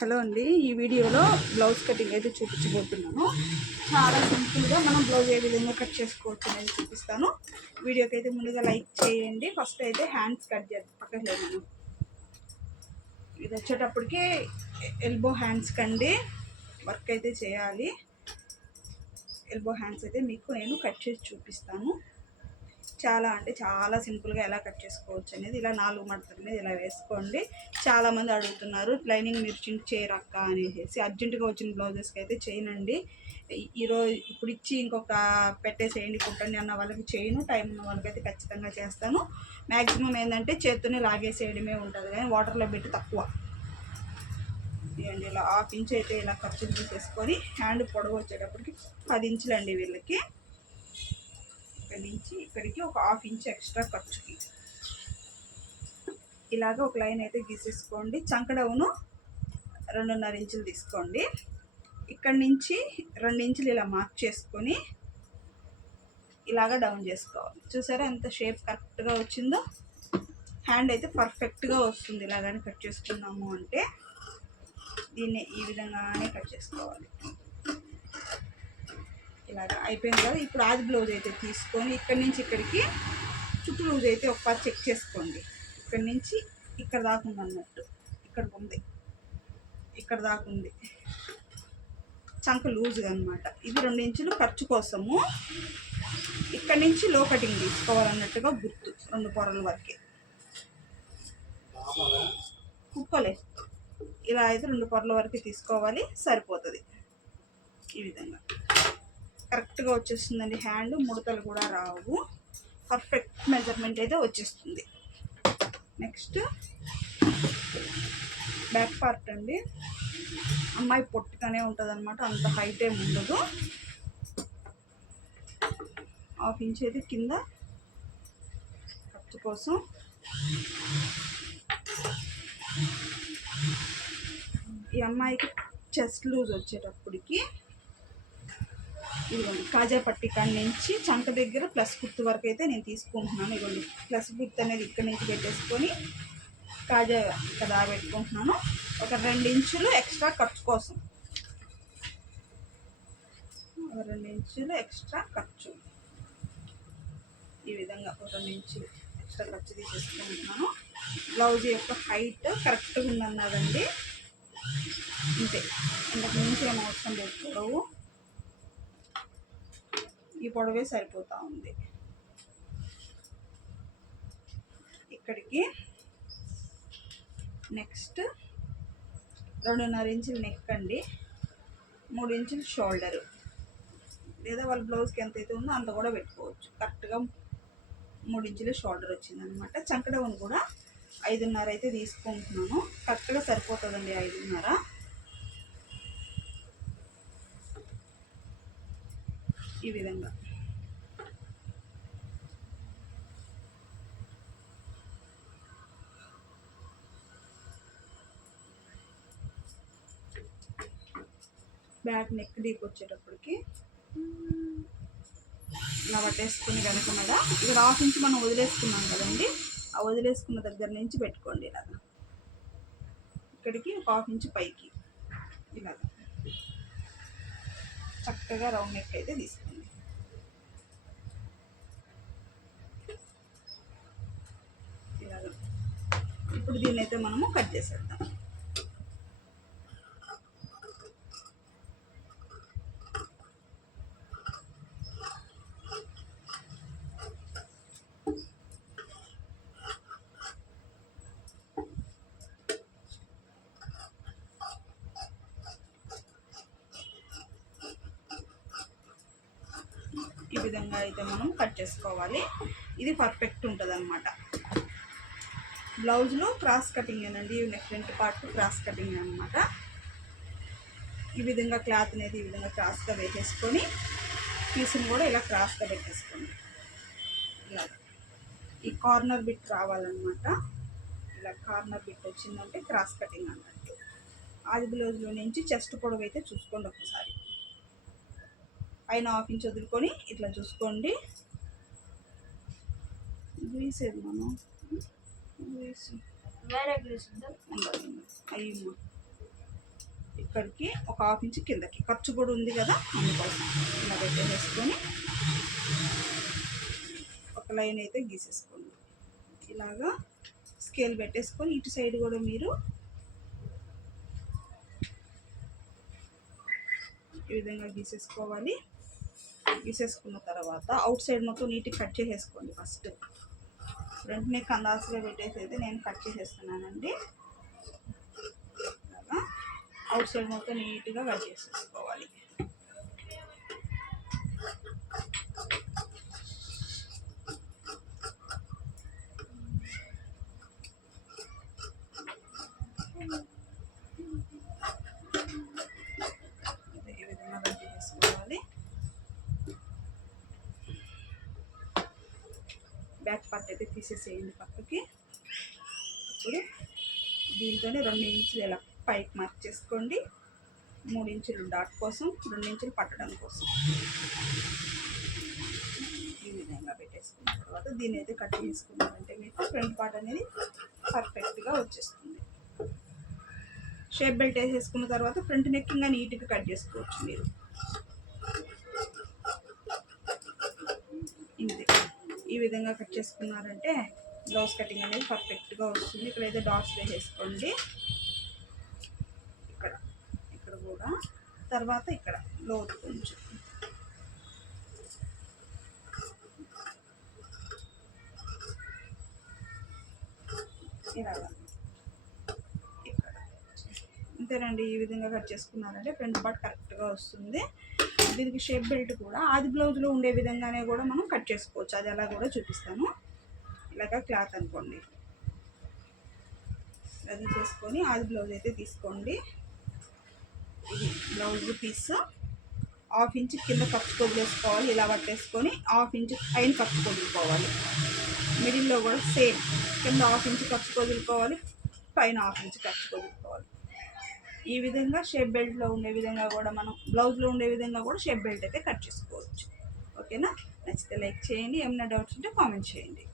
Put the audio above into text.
Hello అండి. ఈ వీడియోలో బ్లౌజ్ కటింగ్ అయితే చూపించబోతున్నాను. చాలా సింపుల్గా మనం బ్లౌజ్ ఏ విధంగా కట్ చేసుకోవచ్చు అనేది చూపిస్తాను. వీడియోకి అయితే ముందుగా లైక్ చేయండి. ఫస్ట్ అయితే హ్యాండ్స్ కట్ చేస్తాను పక్కన ఇది వచ్చేటప్పటికి ఎల్బో హ్యాండ్స్ కండి. వర్క్ అయితే చేయాలి. ఎల్బో హ్యాండ్స్ అయితే మీకు నేను కట్ చేసి చూపిస్తాను. చాలా అంటే చాలా సింపుల్గా ఎలా కట్ చేసుకోవచ్చు అనేది ఇలా నాలుగు మడతల మీద ఇలా వేసుకోండి. చాలామంది అడుగుతున్నారు లైనింగ్ మీరు చింక్ చేయరక్క అనేసి అర్జెంటుగా వచ్చిన బ్లౌజెస్కి అయితే చేయనండి. ఈరోజు ఇప్పుడు ఇచ్చి ఇంకొక పెట్టేసేయండి కుట్టండి అన్న వాళ్ళకి చేయను. టైం ఉన్న వాళ్ళకైతే ఖచ్చితంగా చేస్తాను. మ్యాక్సిమం ఏంటంటే చేత్తోనే లాగేసేయడమే ఉంటుంది కానీ వాటర్లో పెట్టి తక్కువ. ఇవ్వండి ఇలా హాఫ్ ఇంచ్ అయితే ఇలా ఖర్చులు తీసేసుకొని హ్యాండ్ పొడవు వచ్చేటప్పటికి పది ఇంచులండి వీళ్ళకి. ఇక్కడి నుంచి ఇక్కడికి ఒక హాఫ్ ఇంచ్ ఎక్స్ట్రా ఖర్చుకి. ఇలాగ ఒక లైన్ అయితే గీసేసుకోండి. చంకడవును రెండున్నర ఇంచులు తీసుకోండి. ఇక్కడి నుంచి రెండు ఇంచులు ఇలా మార్క్ చేసుకొని ఇలాగ డౌన్ చేసుకోవాలి. చూసారా ఎంత షేప్ కరెక్ట్గా వచ్చిందో? హ్యాండ్ అయితే పర్ఫెక్ట్గా వస్తుంది ఇలాగని కట్ చేసుకున్నాము అంటే. దీన్ని ఈ విధంగానే కట్ చేసుకోవాలి. ఇలాగ అయిపోయింది కదా. ఇప్పుడు ఆది బ్లౌజ్ అయితే తీసుకొని ఇక్కడి నుంచి ఇక్కడికి చుట్టూ లూజ్ అయితే ఒకసారి చెక్ చేసుకోండి. ఇక్కడి నుంచి ఇక్కడ దాకా ఉంది అన్నట్టు ఇక్కడ ఉంది. ఇక్కడ దాకా ఉంది. చంక లూజ్గా అనమాట ఇది రెండు ఇంచులు ఖర్చు కోసము ఇక్కడి నుంచి లో కటింగ్ తీసుకోవాలన్నట్టుగా గుర్తు రెండు పొరల వరకే. కుక్కలే. ఇలా అయితే రెండు పొరల వరకు తీసుకోవాలి. సరిపోతుంది. ఈ విధంగా. కరెక్ట్గా వచ్చేస్తుందండి హ్యాండ్. ముడతలు కూడా రావు. పర్ఫెక్ట్ మెజర్మెంట్ అయితే వచ్చేస్తుంది. నెక్స్ట్ బ్యాక్ పార్ట్ అండి. అమ్మాయి పొట్టుగానే ఉంటుంది అనమాట అంత హైట్ ఏమి ఉండదు. హాఫ్ ఇంచ్ అయితే కింద ఖర్చు కోసం ఈ అమ్మాయికి చెస్ట్ లూజ్ వచ్చేటప్పటికి ఇదిగోండి కాజా పట్టి కాడి నుంచి చంక దగ్గర ప్లస్ గుర్తు వరకు అయితే నేను తీసుకుంటున్నాను. ఇదిగోండి ప్లస్ గుర్తు అనేది ఇక్కడ నుంచి పెట్టేసుకొని కాజా ఇక్కడ పెట్టుకుంటున్నాను. ఒక రెండు ఇంచులు ఎక్స్ట్రా ఖర్చు కోసం. ఒక రెండు ఇంచులు ఎక్స్ట్రా ఖర్చు. ఈ విధంగా ఒక రెండు ఇంచులు ఎక్స్ట్రా ఖర్చు తీసేసుకుంటున్నాను. బ్లౌజ్ యొక్క హైట్ కరెక్ట్గా ఉందన్నదండి అంతే ఇంతకు మించి ఏం అవసరం లేదు. ఈ పొడవే సరిపోతూ ఉంది. ఇక్కడికి నెక్స్ట్ రెండున్నర ఇంచులు నెక్ అండి. మూడు ఇంచులు షోల్డరు లేదా వాళ్ళ బ్లౌజ్కి ఎంత అయితే ఉందో అంత కూడా పెట్టుకోవచ్చు. కరెక్ట్గా మూడు ఇంచులు షోల్డర్ వచ్చిందనమాట. చంకడౌన్ కూడా ఐదున్నర అయితే తీసుకుంటున్నాను. కరెక్ట్గా సరిపోతుందండి ఐదున్నర. ఈ విధంగా. బ్యాక్ నెక్ డీప్ వచ్చేటప్పటికి. ఇలా పట్టేసుకుని కనుక మీద. ఇక్కడ హాఫ్ ఇంచ్ మనం వదిలేసుకున్నాం కదండి. ఆ వదిలేసుకున్న దగ్గర నుంచి పెట్టుకోండి ఇలాగా ఇక్కడికి ఒక హాఫ్ ఇంచ్ పైకి. ఇలాగా. చక్కగా రౌండ్ నెక్ అయితే తీసుకోండి. ఇప్పుడు దీన్ని అయితే మనము కట్ చేసేద్దాం ఈ విధంగా అయితే మనం కట్ చేసుకోవాలి. ఇది పర్ఫెక్ట్ ఉంటుంది అనమాట బ్లౌజ్లో క్రాస్ కటింగ్ ఏనండి ఫ్రంట్ పార్ట్ క్రాస్ కటింగ్ అనమాట ఈ విధంగా క్లాత్ అనేది ఈ విధంగా క్రాస్గా వేసేసుకొని పీసుని కూడా ఇలా క్రాస్గా పెట్టేసుకోండి. ఇలా. ఈ కార్నర్ బిట్ రావాలన్నమాట. ఇలా కార్నర్ బిట్ వచ్చిందంటే క్రాస్ కటింగ్ అన్నట్టు. ఆది బ్లౌజ్లో నుంచి చెస్ట్ పొడవు అయితే చూసుకోండి ఒకసారి. పైన హాఫ్ ఇంచ్ వదులుకొని ఇట్లా చూసుకోండి. గ్రీసేది మనం గ్రీస్. వేరే గ్రీస్ అయ్యమ్మ. ఇక్కడికి ఒక హాఫ్ ఇంచ్ కిందకి. ఖర్చు కూడా ఉంది కదా అందుకోసం ఇలా పెట్టేసుకొని ఒక లైన్ అయితే గీసేసుకోండి. ఇలాగా స్కేల్ పెట్టేసుకొని ఇటు సైడ్ కూడా మీరు ఈ విధంగా గీసేసుకోవాలి. తీసేసుకున్న తర్వాత అవుట్ సైడ్ మొత్తం నీట్గా కట్ చేసేసుకోండి ఫస్ట్. ఫ్రంట్ నెక్ పెట్టేసి అయితే నేను కట్ చేసేస్తున్నానండి. అవుట్ సైడ్ మొత్తం నీట్గా కట్ చేసేసుకోవాలి అదే ఈ విధంగా కట్ చేసుకోవాలి బ్యాక్ పార్ట్ అయితే తీసేసేయండి పక్కకి. ఇప్పుడు దీంతోనే రెండు ఇంచులు ఇలా పైకి మార్క్ చేసుకోండి. మూడు ఇంచులు డాట్ కోసం రెండు ఇంచులు పట్టడం కోసం. ఈ విధంగా పెట్టేసుకున్న తర్వాత దీన్ని అయితే కట్ చేసుకున్నారంటే మీకు ఫ్రంట్ పార్ట్ అనేది పర్ఫెక్ట్గా వచ్చేస్తుంది. షేప్ బెల్ట్ వేసేసుకున్న తర్వాత ఫ్రంట్ నెక్ ఇంకా నీట్గా కట్ చేసుకోవచ్చు మీరు. ఈ విధంగా కట్ చేసుకున్నారంటే బ్లౌజ్ కటింగ్ అనేది పర్ఫెక్ట్గా వస్తుంది. ఇక్కడైతే డాట్స్ వేసేసుకోండి. ఇక్కడ ఇక్కడ కూడా. తర్వాత ఇక్కడ లోతు కొంచెం. ఇలాగా. ఇక్కడ. అంతేనండి ఈ విధంగా కట్ చేసుకున్నారంటే ఫ్రంట్ పార్ట్ కరెక్ట్గా వస్తుంది. దీనికి షేప్ బెల్ట్ కూడా. ఆది బ్లౌజ్లో ఉండే విధంగానే కూడా మనం కట్ చేసుకోవచ్చు. అది అలా కూడా చూపిస్తాను. ఇలాగ క్లాత్ అనుకోండి. అది చేసుకొని ఆది బ్లౌజ్ అయితే తీసుకోండి. ఇది బ్లౌజ్ పీస్ హాఫ్ ఇంచ్ కింద ఖర్చు వదిలేసుకోవాలి ఇలా పట్టేసుకొని హాఫ్ ఇంచ్ పైన ఖర్చు కొదులుకోవాలి మిడిల్లో కూడా సేమ్ కింద హాఫ్ ఇంచ్ ఖర్చు కొదులుకోవాలి పైన హాఫ్ ఇంచ్ ఖర్చు కొదులుకోవాలి ఈ విధంగా షేప్ బెల్ట్లో ఉండే విధంగా కూడా మనం బ్లౌజ్లో ఉండే విధంగా కూడా షేప్ బెల్ట్ అయితే కట్ చేసుకోవచ్చు. ఓకేనా? నచ్చితే లైక్ చేయండి. ఏమైనా డౌట్స్ ఉంటే కామెంట్ చేయండి.